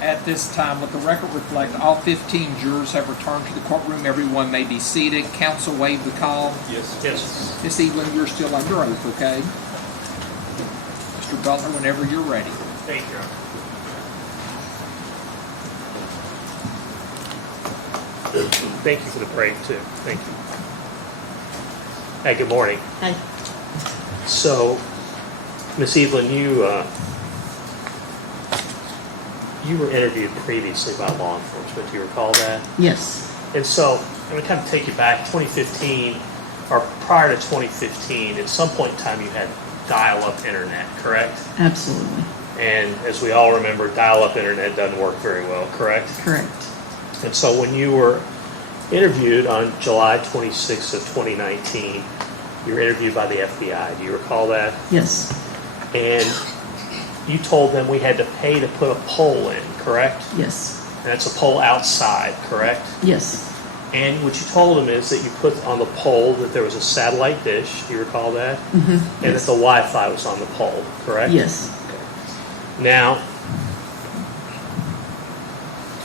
At this time, let the record reflect all 15 jurors have returned to the courtroom. Everyone may be seated. Counsel waive the call. Yes. Yes. Miss Evelyn, you're still under oath, okay? Mr. Butler, whenever you're ready. Thank you. Thank you for the break, too. Thank you. Hey, good morning. Hi. So, Miss Evelyn, you were interviewed previously by law enforcement. Do you recall that? Yes. And so, I'm going to kind of take you back. 2015, or prior to 2015, at some point in time, you had dial-up internet, correct? Absolutely. And as we all remember, dial-up internet doesn't work very well, correct? Correct. And so when you were interviewed on July 26th of 2019, you were interviewed by the FBI. Do you recall that? Yes. And you told them we had to pay to put a pole in, correct? Yes. And that's a pole outside, correct? Yes. And what you told them is that you put on the pole that there was a satellite dish. Do you recall that? Mm-hmm. And that the Wi-Fi was on the pole, correct? Yes. Now,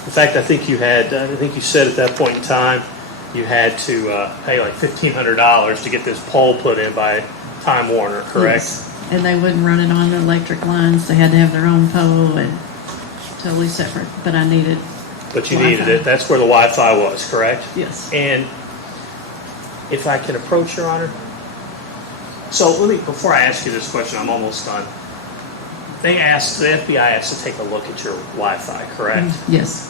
in fact, I think you said at that point in time you had to pay like $1,500 to get this pole put in by Time Warner, correct? Yes. And they wouldn't run it on the electric lines. They had to have their own pole and totally separate. But I needed But you Wi-Fi. needed it. That's where the Wi-Fi was, correct? Yes. And if I can approach, Your Honor. So before I ask you this question, I'm almost done. The FBI asked to take a look at your Wi-Fi, correct? Yes.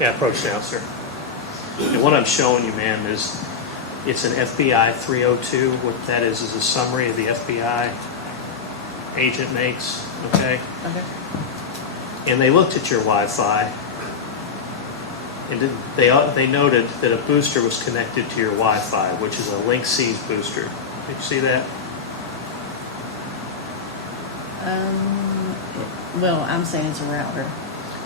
Yeah, approach now, sir. And what I'm showing you, ma'am, is it's an FBI 302. What that is a summary of the FBI agent makes, okay? Okay. And they looked at your Wi-Fi, and they noted that a booster was connected to your Wi-Fi, which is a Link C's booster. Did you see that? Well, I'm saying it's a router,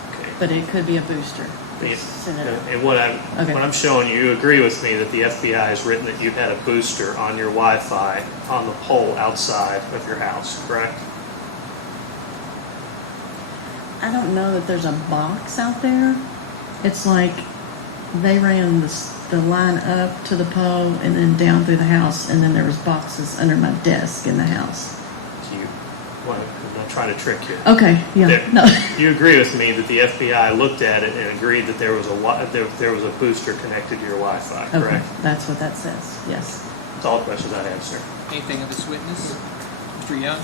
Okay. but it could be a booster. Yeah. Send it out. And what I'm showing you, you agree with me that the FBI has written that you had a booster on your Wi-Fi on the pole outside of your house, correct? I don't know that there's a box out there. It's like they ran the line up to the pole and then down through the house, and then there was boxes under my desk in the house. I'm not trying to trick you. Okay, yeah, Yeah. no. You agree with me that the FBI looked at it and agreed that there was a booster connected to your Wi-Fi, Okay, correct? that's what that says, yes. That's all the questions I have, sir. Anything of this witness? Mr. Young?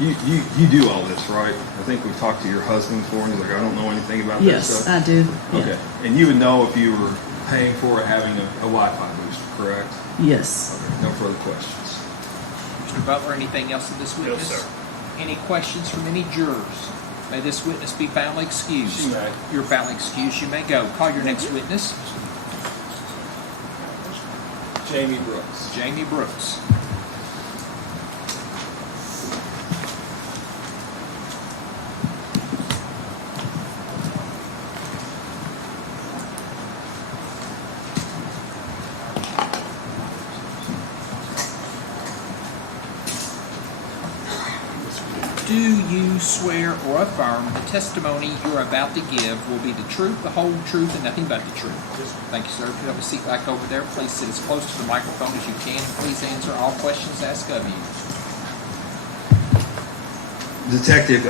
You do all this, right? I think we talked to your husband before, and he's like, I don't know anything about that Yes, stuff. I do, yeah. Okay. And you would know if you were paying for it having a Wi-Fi booster, correct? Yes. Okay. No further questions. Mr. Butler, anything else of this witness? sir. Any questions from any jurors? May this witness be found excused. She may. You're found excused. You may go. Call your next witness. Jamie Brooks. Jamie Brooks. Do you swear or affirm the testimony you're about to give will be the truth, the whole truth, and nothing but the truth? Thank you, sir. If you have a seat back over there, please sit as close to the microphone as you can. Please answer all questions asked of you. Detective,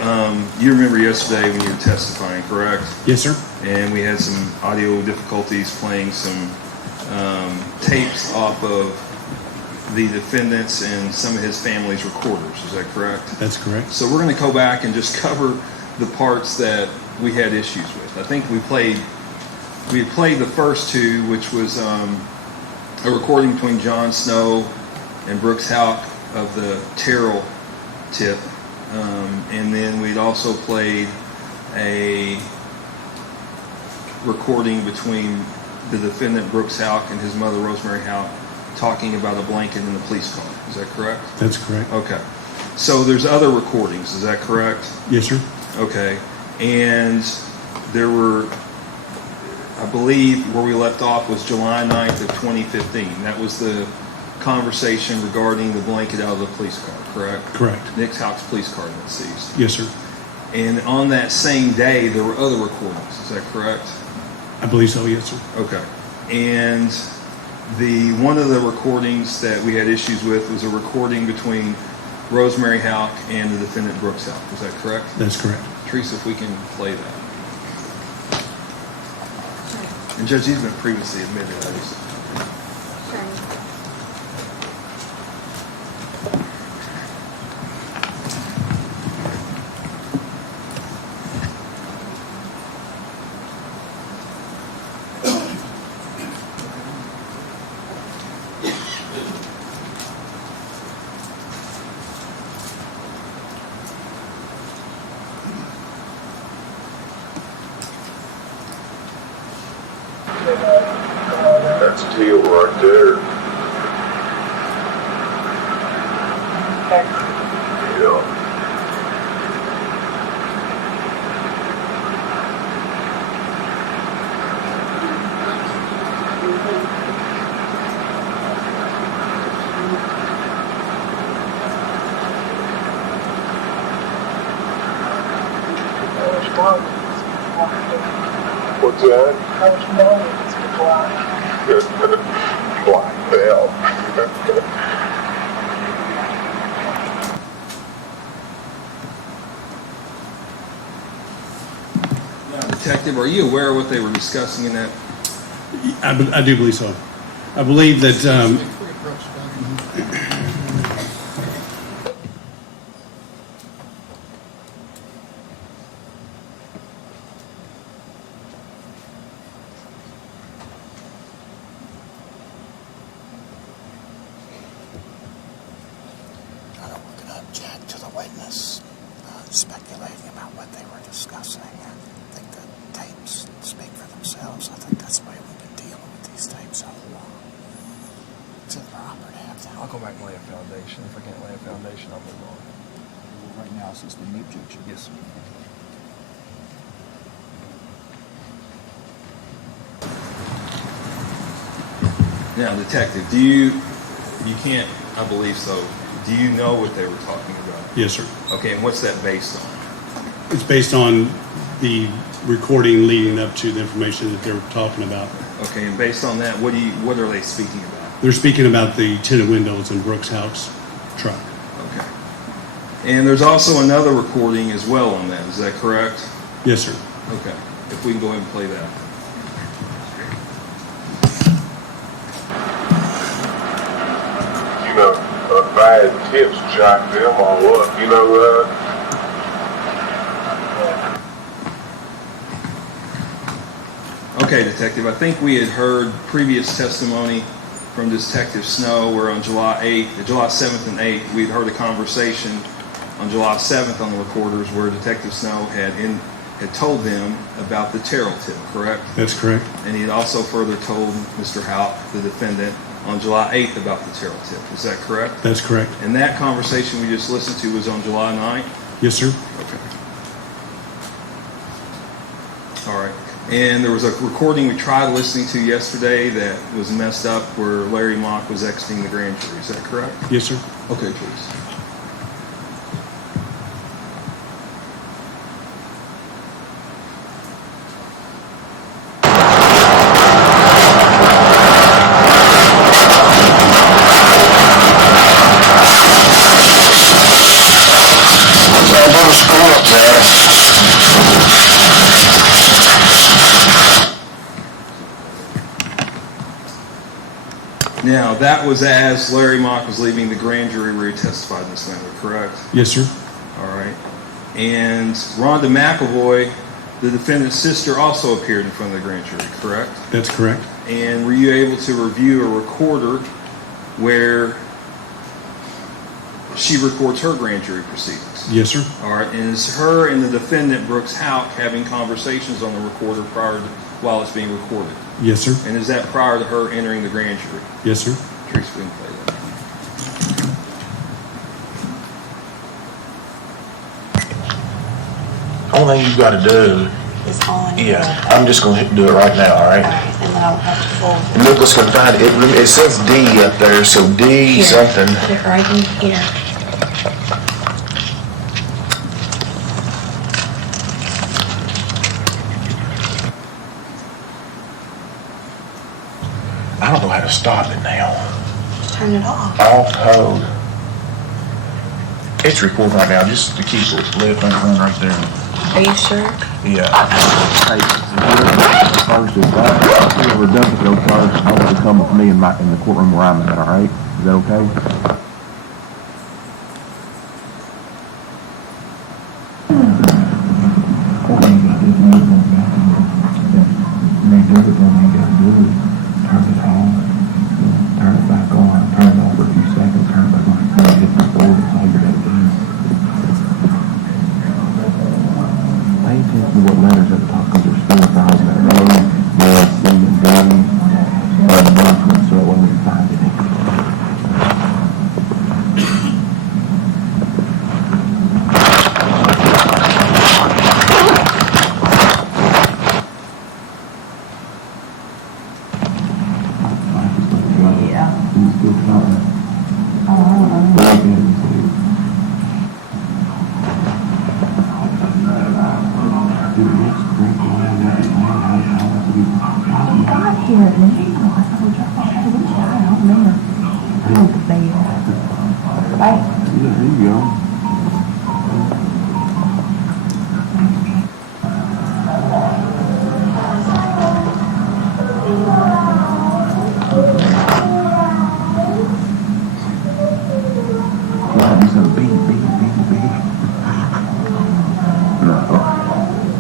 you remember yesterday when you were testifying, correct? Yes, sir. And we had some audio difficulties playing some tapes off of the defendant's and some of his family's recorders. Is that correct? That's correct. So we're going to go back and just cover the parts that we had issues with. I think we had played the first two, which was a recording between John Snow and Brooks Houck of the Terrell tip. And then we'd also played a recording between the defendant, Brooks Houck, and his mother, Rosemary Houck, talking about a blanket in the police car. Is that correct? That's correct. Okay. So there's other recordings. Is that correct? Yes, sir. Okay. And there were, I believe, where we left off was July 9th of 2015. That was the conversation regarding the blanket out of the police car, correct? Correct. Nick Houck's police car that seized. Yes, sir. And on that same day, there were other recordings. Is that correct? I believe so. Yes, sir. Okay. And one of the recordings that we had issues with was a recording between Rosemary Houck and the defendant, Brooks Houck. Is that correct? That's correct. Teresa, if we can play that. And Judge, he's been previously admitted. I just, That's teal right there. Yeah. What's that? Black belt. now, Detective, are you aware of what they were discussing in that? I do believe so. I believe that I don't want to object to the witness speculating about what they were discussing. I think the tapes speak for themselves. I think that's the way we've been dealing with these tapes all along. It's improper to have them. I'll go back and lay a foundation. If I can't lay a foundation, I'll move on. Right now, since the new objection. Yes, sir. Now, Detective, you can't, I believe so. Do you know what they were talking about? yes, sir. Okay, and what's that based on? It's based on the recording leading up to the information that they were talking about. Okay, and based on that, what are they speaking about? They're speaking about the tinted windows in Brooks Houck's truck. Okay. And there's also another recording as well on that. Is that correct? Yes, sir. Okay. If we can go ahead and play that. You know, bad tips jack them all up. You know, Okay, Detective, I think we had heard previous testimony from Detective Snow where on July 7th and 8th, we had heard a conversation on July 7th on the recorders where Detective Snow had told them about the Terrell tip, correct? That's correct. And he had also further told Mr. Houck, the defendant, on July 8th about the Terrell tip. Is that correct? That's correct. And that conversation we just listened to was on July 9th? Yes, sir. Okay. All right. And there was a recording we tried listening to yesterday that was messed up where Larry Mock was exiting the grand jury. Is that correct? Yes, sir. Okay, please. Now, that was as Larry Mock was leaving the grand jury where he testified in this matter, correct? Yes, sir. All right. And Rhonda McAvoy, the defendant's sister, also appeared in front of the grand jury, correct? That's correct. And were you able to review a recorder where she records her grand jury proceedings. Yes, sir. All right, and is her and the defendant, Brooks Houck, having conversations on the recorder while it's being recorded? Yes, sir. And is that prior to her entering the grand jury? Yes, sir. Teresa, we can play that. Only thing you gotta do, It's on. yeah, I'm just gonna do it right now, all right? Alright, and then I'll have to fold it. Nicholas can find it, it says D up there, so D Here, something. Put it right in here. I don't know how to stop it now. Turn it off. All code. It's recording right now, just to keep it left and right there. Are you sure? Yeah. Hey, first, if whoever doesn't go first, I want to come with me in the courtroom where I'm at, all right? Is that okay? Turn it back on, turn it off for a few seconds, turn it back on, hit the board, that's all you gotta do. Pay attention to what letters at the top, because there's 4,000 that are A, B, C, and D, so that way we can find it. Yeah. It's still counting. Oh, I don't know. Go ahead and see. Dude, it's great. You got here at me. I told you I had a child, man. I went to bed. Bye. Yeah, there you go. Might be some beep. No,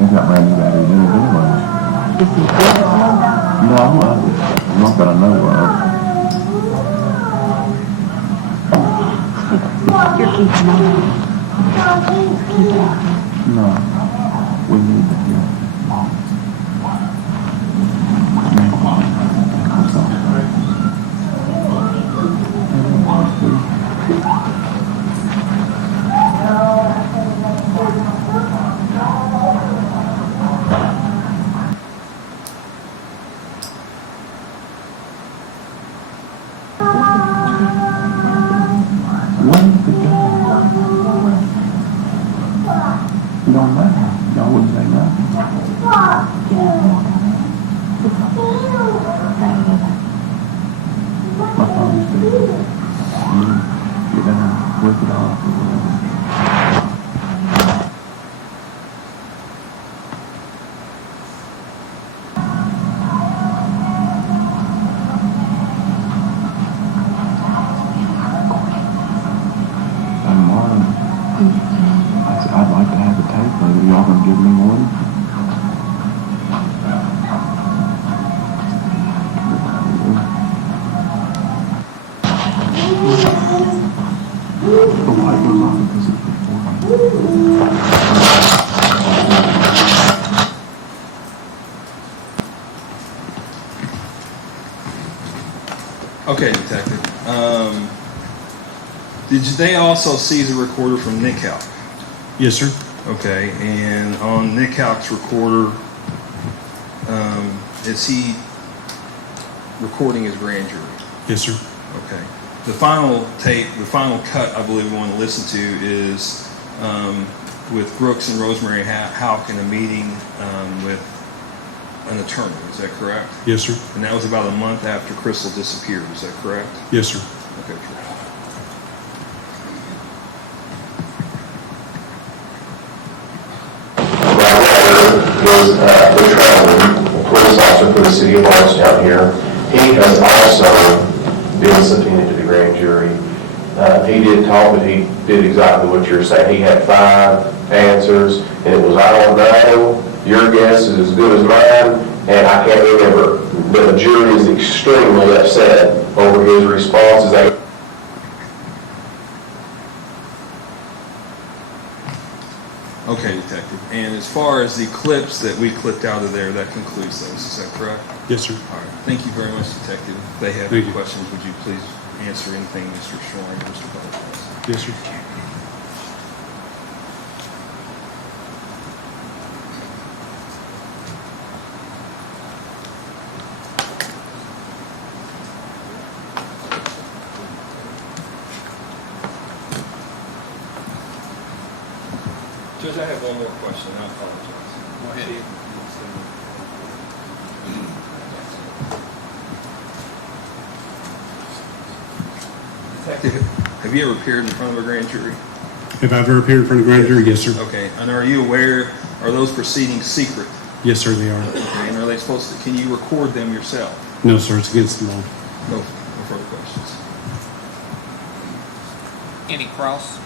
it's not brand new batteries in it anyway. Is he good? No, not that I know of. You're keeping on. Keep on. No, we need to hear. Where's the gun? It don't matter. Y'all wouldn't say nothing. My phone is dead. Get down, flip it off. I'm mine. I'd like to have a tape of it. Y'all gonna give me one? The light goes off because it's Okay, detective. Did they also seize a recorder from Nick Houck? Yes, sir. Okay, and on Nick Houck's recorder, is he recording his grand jury? Yes, sir. Okay. The final tape, the final cut I believe we want to listen to is with Brooks and Rosemary Houck in a meeting with an attorney. Is that correct? Yes, sir. And that was about a month after Crystal disappeared. Is that correct? Yes, sir. Okay, sure. Was the police officer for the city of Lawson here. He has also been subpoenaed to the grand jury. He did talk, but he did exactly what you're saying. He had 5 answers, and it was, I don't know, your guess is as good as mine, and I can't remember. But the jury is extremely upset over his responses. Okay, Detective. And as far as the clips that we clipped out of there, that concludes those. Is that correct? Yes, sir. All right. Thank you very much, Detective. If they have Thank any you. questions, would you please answer anything Mr. Schwarm or Mr. Butler has? Yes, sir. Judge, I have one more question. I apologize. Go ahead. Detective, have you ever appeared in front of a grand jury? Have I ever appeared in front of a grand jury? Yes, sir. Okay. And are you aware, are those proceedings secret? Yes, sir, they are. Okay. And are they supposed to, can you record them yourself? No, sir, it's against the law. No further questions. Any cross?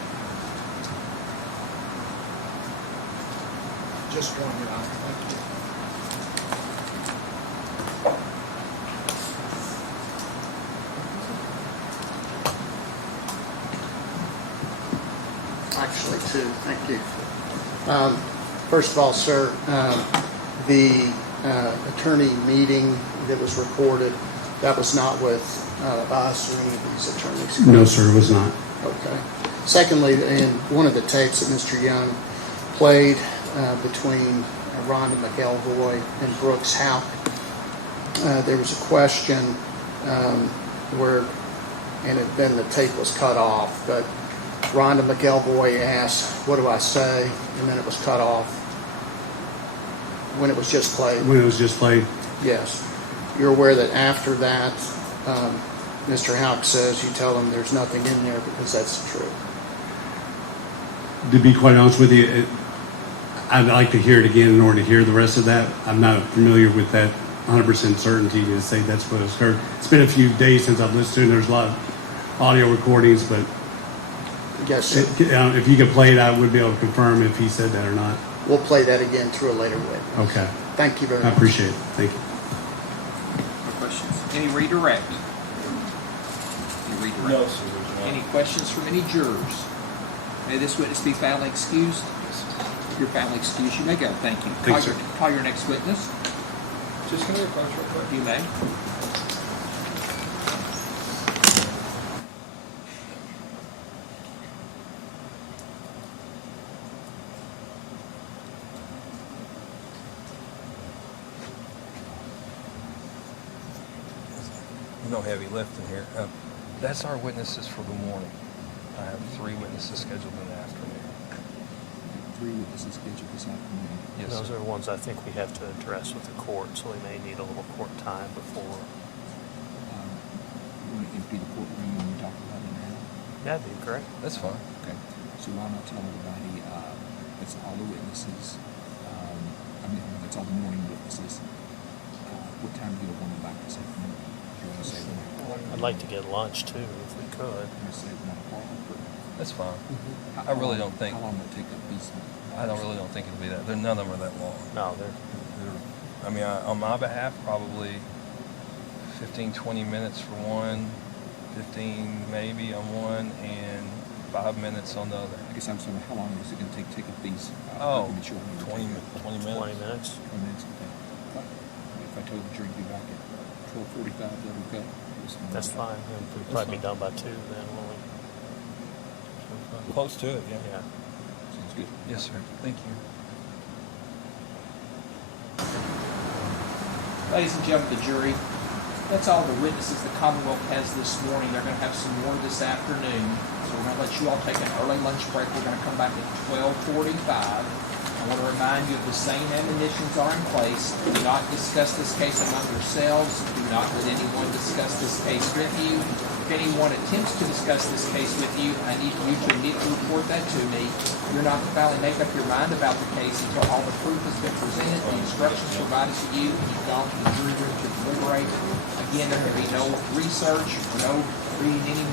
Just one, Your Honor. Thank you. Actually, two. Thank you. First of all, sir, the attorney meeting that was recorded, that was not with us or any of these attorneys? No, sir, it was not. Okay. Secondly, in one of the tapes that Mr. Young played between Rhonda McElroy and Brooks Houck, there was a question where, and then the tape was cut off, but Rhonda McElroy asked, "What do I say?" And then it was cut off when it was just played. When it was just played? Yes. You're aware that after that, Mr. Houck says you tell him there's nothing in there because that's true. To be quite honest with you, I'd like to hear it again in order to hear the rest of that. I'm not familiar with that 100% certainty to say that's what was heard. It's been a few days since I've listened to it. There's a lot of audio recordings, but Yes, sir. if you could play it, I would be able to confirm if he said that or not. We'll play that again through a later witness. Okay. Thank you very I much. appreciate it. Thank you. No questions? Any redirect? Any redirect? No, sir, there's not. Any questions from any jurors? May this witness be family excused? If you're family excused, you may go. Thank you. Thanks, sir. Call your next witness. Just can I approach real quick? You may. No heavy lifting here. That's our witnesses for the morning. I have 3 witnesses scheduled in the afternoon. 3 witnesses scheduled this afternoon. Yes, Those sir. are the ones I think we have to address with the court, so we may need a little court time before. You want to empty the courtroom and talk about it now? That'd be great. That's fine. Okay. So why not tell everybody, that's all the witnesses, that's all the morning witnesses. What time do you want them back this afternoon? Do you want to say 1 o'clock? I'd like to get lunch too, if we could. You want to say 1 o'clock? Or That's fine. how I really long- don't think- How long will it take up these? I really don't think it'll be that. None of them are that long. No, they're, I mean, on my behalf, probably 15, 20 minutes for one, 15 maybe on one, and 5 minutes on the other. I guess I'm sorry, how long is it going to take up these? Oh, mature 20 minutes. 20 minutes. 20 minutes, okay. If I told the jury to be back at 12:45, that would go. That's fine. We'll probably be done by 2 then, won't we? Close to it, yeah. Yeah. Sounds good. Yes, sir. Thank you. Ladies and gentlemen, the jury, that's all the witnesses the Commonwealth has this morning. They're going to have some more this afternoon. So we're going to let you all take an early lunch break. We're going to come back at 12:45. I want to remind you of the same admonitions are in place. Do not discuss this case among yourselves. Do not let anyone discuss this case with you. If anyone attempts to discuss this case with you, I need you to immediately report that to me. You're not to finally make up your mind about the case until all the proof has been presented, the instructions provided to you, and you've gone to the jury room to deliberate. Again, there can be no research or no reading any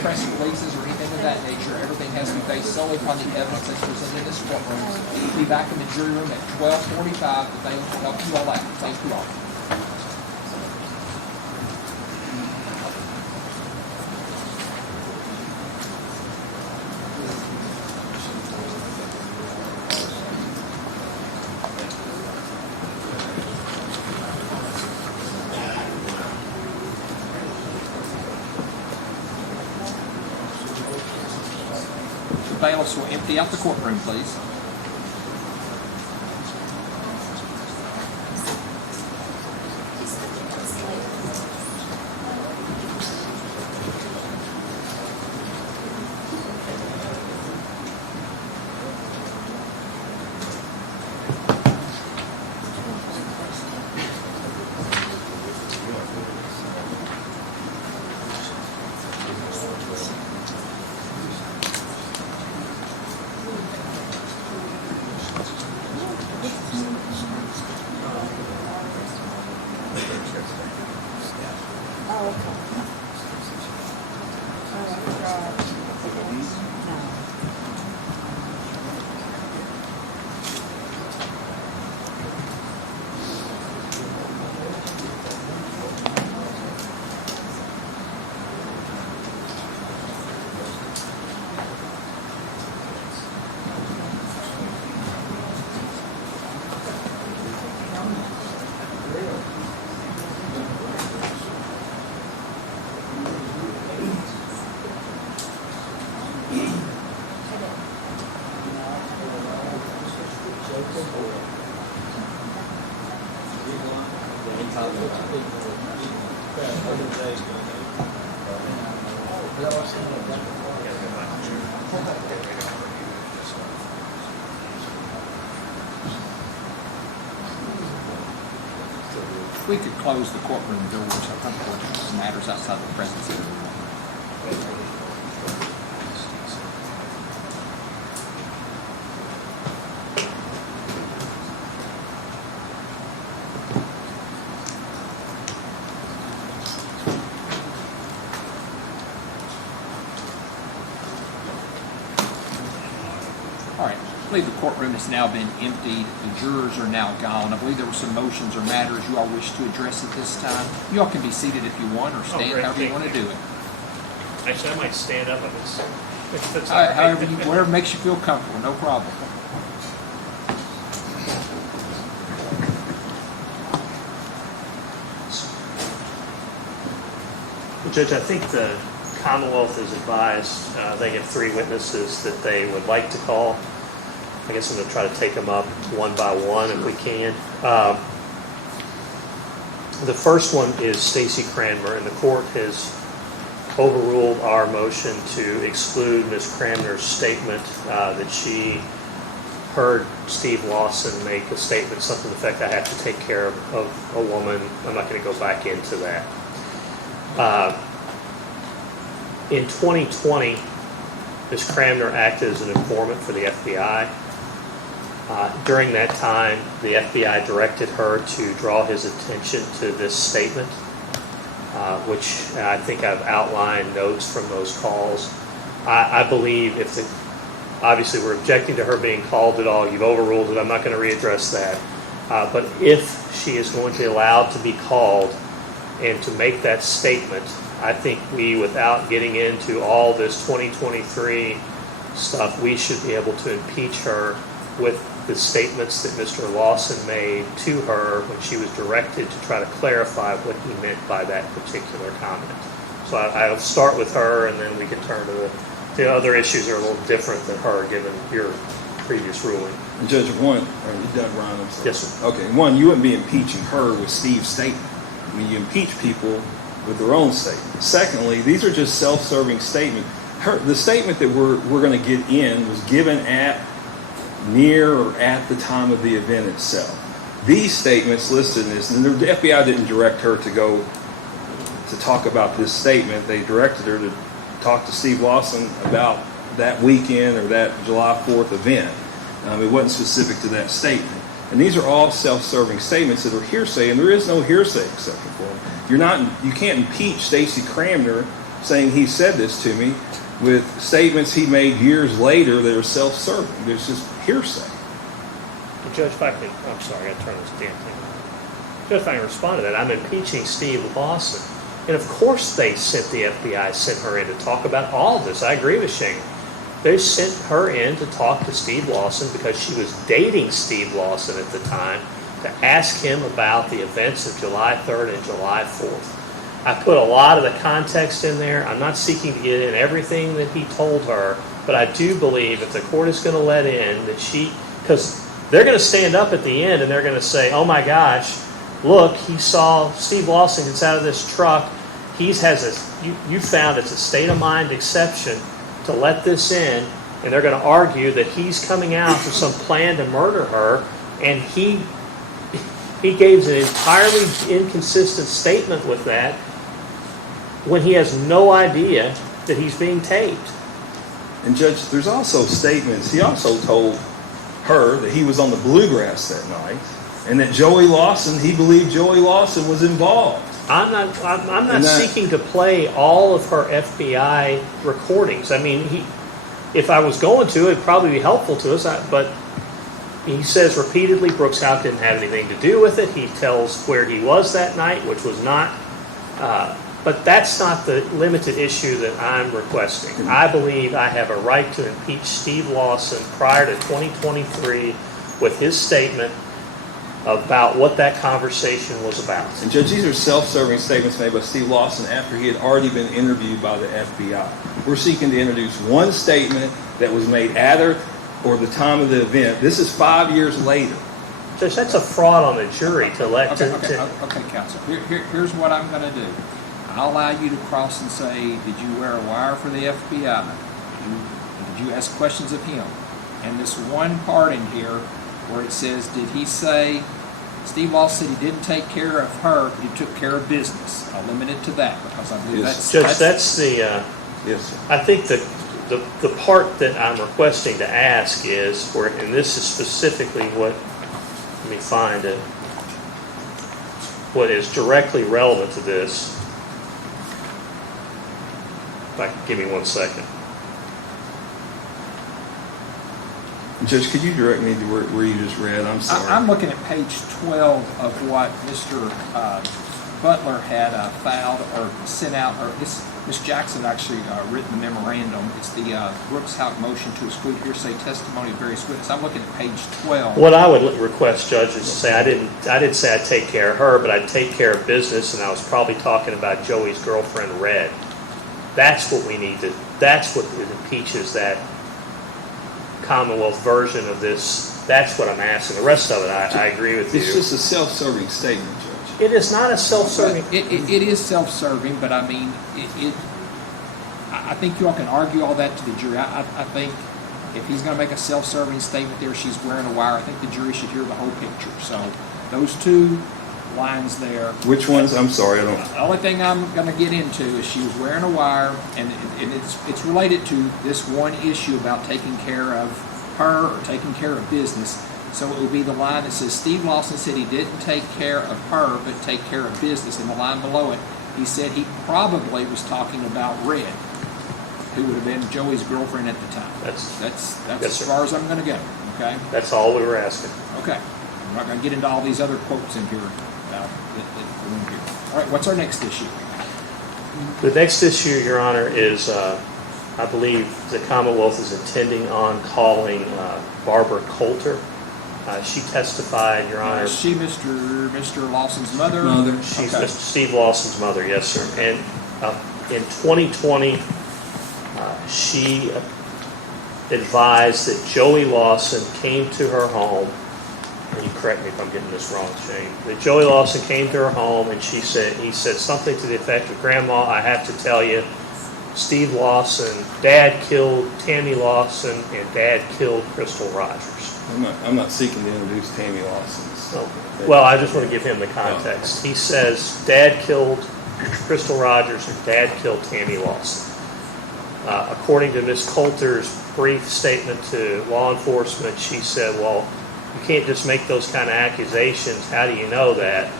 press releases or anything of that nature. Everything has to be based solely upon the evidence that's presented in this courtroom. Be back in the jury room at 12:45 to help you all out. Thank you all. bailiffs will empty out the courtroom, please. We could close the courtroom doors. I think it matters outside the presence of everyone. All right, I believe the courtroom has now been emptied. The jurors are now gone. I believe there were some motions or matters you all wish to address at this time. You all can be seated if you want, or stand great. however you want to do it. Actually, I might stand up if it's All right, however, whatever makes you feel comfortable, no problem. Well, Judge, I think the Commonwealth is advised, they have 3 witnesses that they would like to call. I guess I'm going to try to take them up one by one if we can. The first one is Stacy Cranmer, and the court has overruled our motion to exclude Ms. Cranmer's statement that she heard Steve Lawson make a statement, something to the effect, I have to take care of a woman. I'm not going to go back into that. In 2020, Ms. Cranmer acted as an informant for the FBI. During that time, the FBI directed her to draw his attention to this statement, which I think I've outlined notes from those calls. I believe obviously we're objecting to her being called at all. You've overruled it. I'm not going to readdress that. But if she is going to be allowed to be called and to make that statement, I think we, without getting into all this 2023 stuff, we should be able to impeach her with the statements that Mr. Lawson made to her when she was directed to try to clarify what he meant by that particular comment. So I'll start with her, and then we can turn to the other issues that are a little different than her, given your previous ruling. And Judge, one, are you done, Ron? I'm sorry. Yes, sir. Okay, one, you wouldn't be impeaching her with Steve's statement. I mean, you impeach people with their own statement. Secondly, these are just self-serving statements. The statement that we're going to get in was given at, near, or at the time of the event itself. These statements listed in this, and the FBI didn't direct her to go to talk about this statement. They directed her to talk to Steve Lawson about that weekend or that July 4th event. It wasn't specific to that statement. And these are all self-serving statements that are hearsay, and there is no hearsay exception for them. You can't impeach Stacy Cranmer saying he said this to me with statements he made years later that are self-serving. There's just hearsay. Judge, if I could, I'm sorry, I got to turn this damn thing on. Judge, if I can respond to that, I'm impeaching Steve Lawson. And of course the FBI sent her in to talk about all of this. I agree with Shane. They sent her in to talk to Steve Lawson because she was dating Steve Lawson at the time, to ask him about the events of July 3rd and July 4th. I put a lot of the context in there. I'm not seeking to get in everything that he told her, But I do believe if the court is going to let in that because they're going to stand up at the end and they're going to say, oh my gosh, look, he saw Steve Lawson gets out of this truck. You found it's a state of mind exception to let this in, and they're going to argue that he's coming out with some plan to murder her, and he gave an entirely inconsistent statement with that when he has no idea that he's being taped. And Judge, there's also statements, he also told her that he was on the bluegrass that night, and that he believed Joey Lawson was involved. I'm not seeking to play all of her FBI recordings. I mean, if I was going to, it'd probably be helpful to us, but he says repeatedly Brooks Houck didn't have anything to do with it. He tells where he was that night, which was not, but that's not the limited issue that I'm requesting. I believe I have a right to impeach Steve Lawson prior to 2023 with his statement about what that conversation was about. And Judge, these are self-serving statements made by Steve Lawson after he had already been interviewed by the FBI. We're seeking to introduce one statement that was made at or the time of the event. This is 5 years later. Judge, that's a fraud on the jury to let... Okay, counsel. Here's what I'm going to do. I'll allow you to cross and say, did you wear a wire for the FBI? Did you ask questions of him? And this one part in here where it says, did he say, Steve Lawson said he didn't take care of her, but he took care of business. I'll limit it to that because I believe Yes. that's the... Yes, sir. I think the part that I'm requesting to ask is, and this is specifically what, let me find it, what is directly relevant to this. If I could give me 1 second. Judge, could you direct me to where you just read? I'm sorry. I'm looking at page 12 of what Mr. Butler had filed or sent out, or Ms. Jackson actually written the memorandum. It's the Brooks Houck motion to exclude hearsay testimony of various witnesses. I'm looking at page 12. What I would request, Judge, is to say I didn't say I'd take care of her, but I'd take care of business, and I was probably talking about Joey's girlfriend, Red. That's what we need to. That's what impeaches that Commonwealth version of this. That's what I'm asking. The rest of it, I agree with you. It's just a self-serving statement, Judge. It is not a self-serving. It is self-serving, but I mean, I think you all can argue all that to the jury. I think if he's going to make a self-serving statement there, she's wearing a wire, I think the jury should hear the whole picture. So those two lines there. Which ones? I'm sorry, I don't. The only thing I'm going to get into is she was wearing a wire, and it's related to this one issue about taking care of her or taking care of business. So it would be the line that says, Steve Lawson said he didn't take care of her, but take care of business. And the line below it, he said he probably was talking about Red, who would have been Joey's girlfriend at the time. That's Yes, as sir. far as I'm going to go. Okay. That's all we were asking. Okay. I'm not going to get into all these other quotes in here. That go in here. All right. What's our next issue? The next issue, Your Honor, is I believe the Commonwealth is intending on calling Barbara Coulter. She testified, Your Honor. Is she Mr. Lawson's mother? She's Okay. Mr. Steve Lawson's mother, yes, sir. And in 2020, she advised that Joey Lawson came to her home. And you correct me if I'm getting this wrong, Shane. That Joey Lawson came to her home, and he said something to the effect of, Grandma, I have to tell you, Steve Lawson, Dad killed Tammy Lawson, and Dad killed Crystal Rogers. I'm not seeking to introduce Tammy Lawson's. Oh. Well, I just want to give him the context. He says Dad killed Crystal Rogers and Dad killed Tammy Lawson. According to Ms. Coulter's brief statement to law enforcement, she said, well, you can't just make those kind of accusations. How do you know that?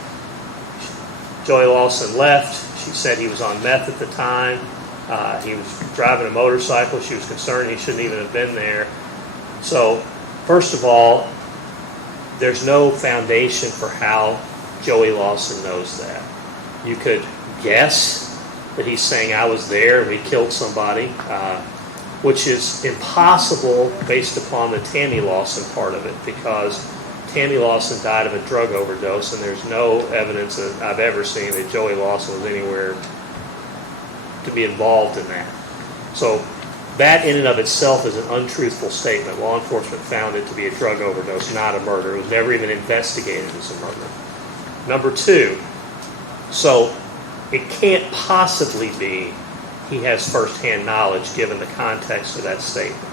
Joey Lawson left. She said he was on meth at the time. He was driving a motorcycle. She was concerned he shouldn't even have been there. So, first of all, there's no foundation for how Joey Lawson knows that. You could guess that he's saying, I was there and we killed somebody, which is impossible based upon the Tammy Lawson part of it, because Tammy Lawson died of a drug overdose, and there's no evidence that I've ever seen that Joey Lawson was anywhere to be involved in that. So That in and of itself is an untruthful statement. Law enforcement found it to be a drug overdose, not a murder. It was never even investigated as a murder. Number two, so it can't possibly be he has firsthand knowledge given the context of that statement.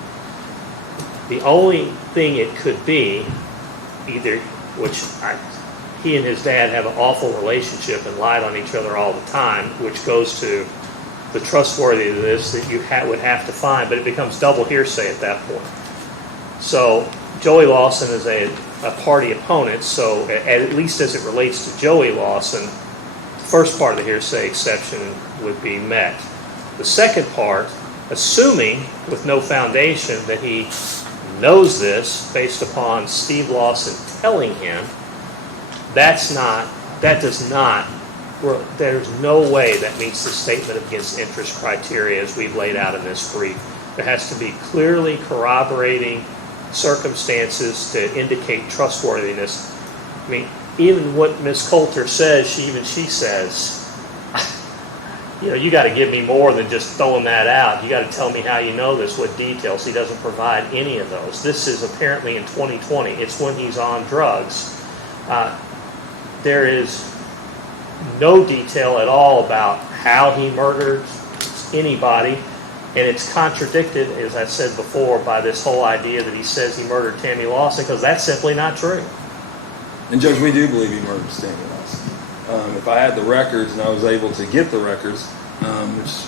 The only thing it could be, either, he and his dad have an awful relationship and lied on each other all the time, which goes to the trustworthiness that you would have to find, but it becomes double hearsay at that point. So Joey Lawson is a party opponent, so at least as it relates to Joey Lawson, the first part of the hearsay exception would be met. The second part, assuming with no foundation that he knows this based upon Steve Lawson telling him, there's no way that meets the statement of against interest criteria as we've laid out in this brief. There has to be clearly corroborating circumstances to indicate trustworthiness. I mean, even what Ms. Coulter says, she says, you got to give me more than just throwing that out. You got to tell me how you know this, what details. He doesn't provide any of those. This is apparently in 2020. It's when he's on drugs. There is no detail at all about how he murdered anybody, and it's contradicted, as I said before, by this whole idea that he says he murdered Tammy Lawson, because that's simply not true. And Judge, we do believe he murdered Tammy Lawson. If I had the records and I was able to get the records, which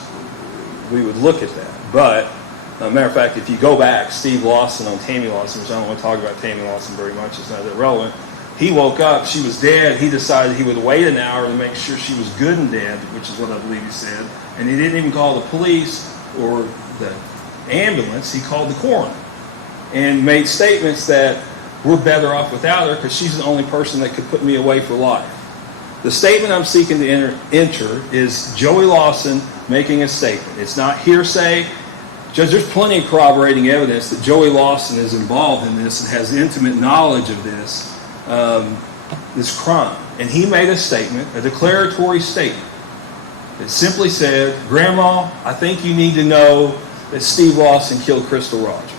we would look at that. But, matter of fact, if you go back, Steve Lawson on Tammy Lawson, which I don't want to talk about Tammy Lawson very much, it's not that relevant. He woke up, she was dead. He decided he would wait an hour to make sure she was good and dead, which is what I believe he said. And he didn't even call the police or the ambulance. He called the coroner and made statements that we're better off without her because she's the only person that could put me away for life. The statement I'm seeking to enter is Joey Lawson making a statement. It's not hearsay. Judge, there's plenty of corroborating evidence that Joey Lawson is involved in this and has intimate knowledge of this crime. And he made a statement, a declaratory statement, that simply said, Grandma, I think you need to know that Steve Lawson killed Crystal Rogers.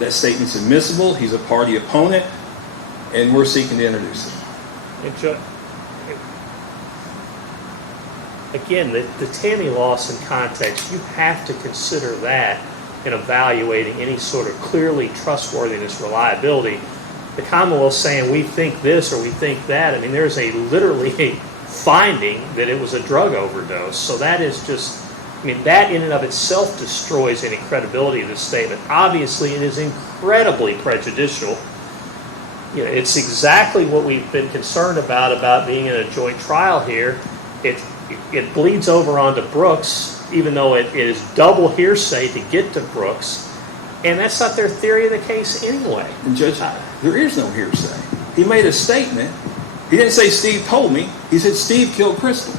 That statement's admissible. He's a party opponent, and we're seeking to introduce him. Again, the Tammy Lawson context, you have to consider that in evaluating any sort of clearly trustworthiness, reliability. The Commonwealth's saying we think this or we think that. I mean, there's literally a finding that it was a drug overdose. So that is just, that in and of itself destroys any credibility of this statement. Obviously, it is incredibly prejudicial. It's exactly what we've been concerned about being in a joint trial here. It bleeds over onto Brooks, even though it is double hearsay to get to Brooks. And that's not their theory of the case anyway. And Judge, there is no hearsay. He made a statement. He didn't say Steve told me. He said Steve killed Crystal.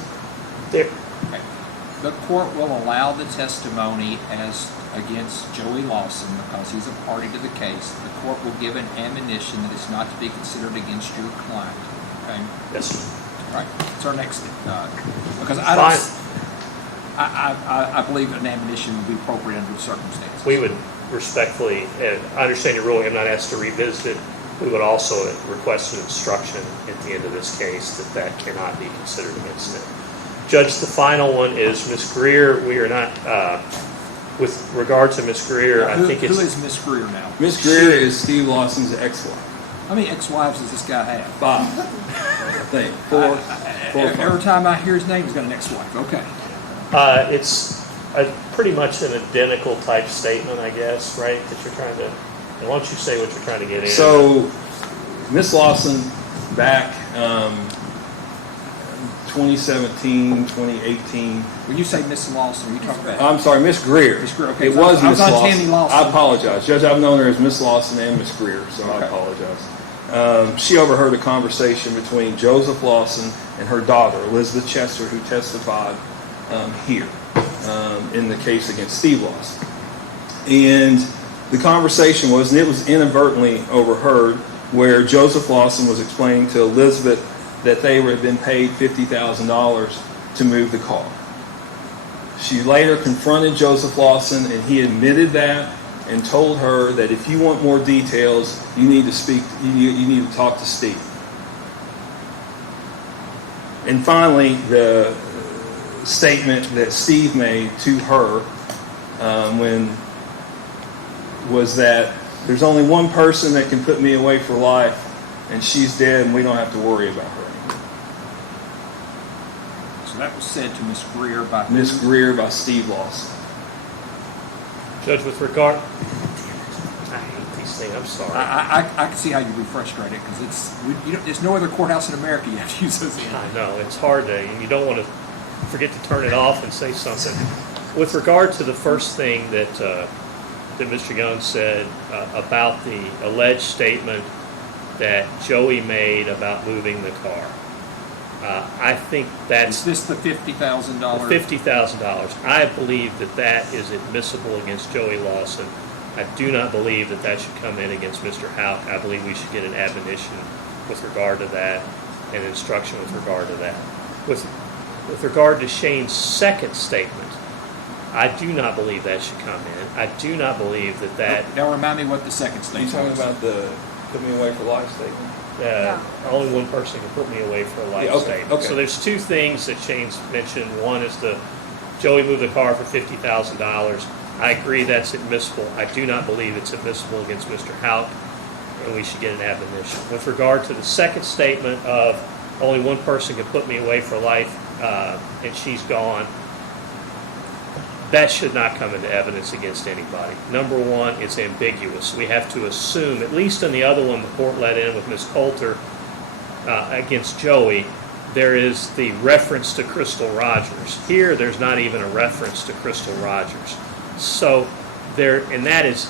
The court will allow the testimony as against Joey Lawson because he's a party to the case. The court will give an admonition that it's not to be considered against your client. Okay? Yes. Right. It's our next because I believe an admonition would be appropriate under the circumstances. We would respectfully, and I understand your ruling, I'm not asked to revisit it. We would also request an instruction at the end of this case that cannot be considered against it. Judge, the final one is Ms. Greer. We are not, with regard to Ms. Greer, who is Ms. Greer now? Ms. Greer is Steve Lawson's ex-wife. How many ex-wives does this guy have? 5. I think. 4. Every time I hear his name, he's got an ex-wife. Okay. It's pretty much an identical type statement, I guess, right? That you're trying to. And why don't you say what you're trying to get in? So, Miss Lawson, back 2017, 2018. When you say Miss Lawson, are you talking about? I'm sorry, Miss Greer. Miss Greer. Okay. It was Miss Lawson. Tammy Lawson. I apologize, Judge. I've known her as Miss Lawson and Miss Greer, so okay. I apologize. She overheard a conversation between Joseph Lawson and her daughter, Elizabeth Chester, who testified here in the case against Steve Lawson. And the conversation was, and it was inadvertently overheard, where Joseph Lawson was explaining to Elizabeth that they had been paid $50,000 to move the car. She later confronted Joseph Lawson, and he admitted that and told her that if you want more details, you need to speak. You need to talk to Steve. And finally, the statement that Steve made to her was that there's only one person that can put me away for life, and she's dead, and we don't have to worry about her anymore. So that was said to Miss Greer by who? Miss Greer by Steve Lawson. Judge, with regard, I hate these things, I'm sorry. I can see how you'd be frustrated because there's no other courthouse in America you have to use those in. I know, it's hard to, and you don't want to forget to turn it off and say something. With regard to the first thing that Mr. Young said about the alleged statement that Joey made about moving the car, I think that's... Is this the $50,000? $50,000. I believe that is admissible against Joey Lawson. I do not believe that should come in against Mr. Houck. I believe we should get an admonition with regard to that and instruction with regard to that. With regard to Shane's second statement, I do not believe that should come in. I do not believe that... Now remind me what the second statement Are you was. talking about the put me away for life statement? Only one person can put me away for a life Yeah, okay, statement. okay. So there's two things that Shane's mentioned. One is Joey moved the car for $50,000. I agree that's admissible. I do not believe it's admissible against Mr. Houck, and we should get an admonition. With regard to the second statement of only one person can put me away for life and she's gone, that should not come into evidence against anybody. Number one, it's ambiguous. We have to assume, at least in the other one the court let in with Ms. Coulter against Joey, there is the reference to Crystal Rogers. Here, there's not even a reference to Crystal Rogers. So and that is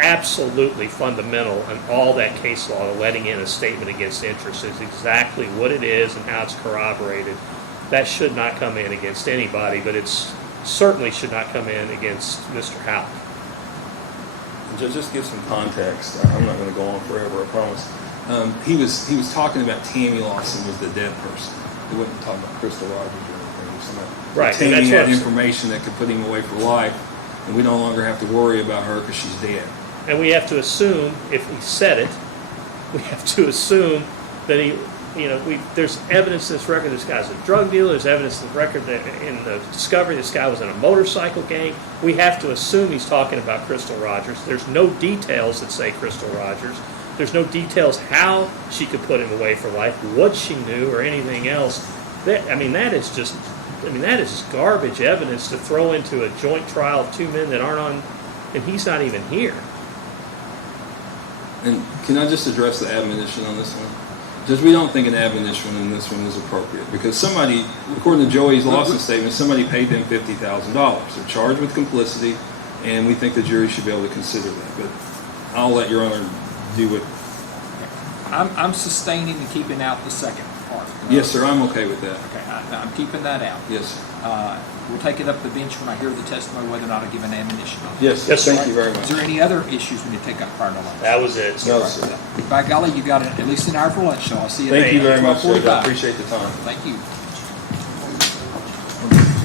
absolutely fundamental in all that case law. Letting in a statement against interest is exactly what it is and how it's corroborated. That should not come in against anybody, but it's certainly should not come in against Mr. Houck. Just give some context. I'm not going to go on forever, I promise. He was talking about Tammy Lawson was the dead person. He wasn't talking about Crystal Rogers or anything. He was talking about Right, and Tammy that's had what I'm information that could put him away for life, and we no longer have to worry about her because she's dead. And we have to assume, if he said it, we have to assume that there's evidence in this record this guy's a drug dealer. There's evidence in the record that in the discovery this guy was in a motorcycle gang. We have to assume he's talking about Crystal Rogers. There's no details that say Crystal Rogers. There's no details how she could put him away for life, what she knew, or anything else. That is just garbage evidence to throw into a joint trial of two men that aren't on, and he's not even here. And can I just address the admonition on this one? Judge, we don't think an admonition in this one is appropriate because somebody, according to Joey's Lawson statement, somebody paid them $50,000. They're charged with complicity, and we think the jury should be able to consider that. But I'll let Your Honor do what. I'm sustaining and keeping out the second part. Yes, sir. I'm okay with that. Okay, I'm keeping that out. Yes. We'll take it up the bench when I hear the testimony whether or not I give an admonition on it. Yes. Yes, sir. Thank you very much. Is there any other issues we need to take up prior to lunch? That was it. No, sir. By golly, you got at least an hour for lunch, so I'll see you Thank then. you very much, sir. I 12:45. appreciate the time. Thank you.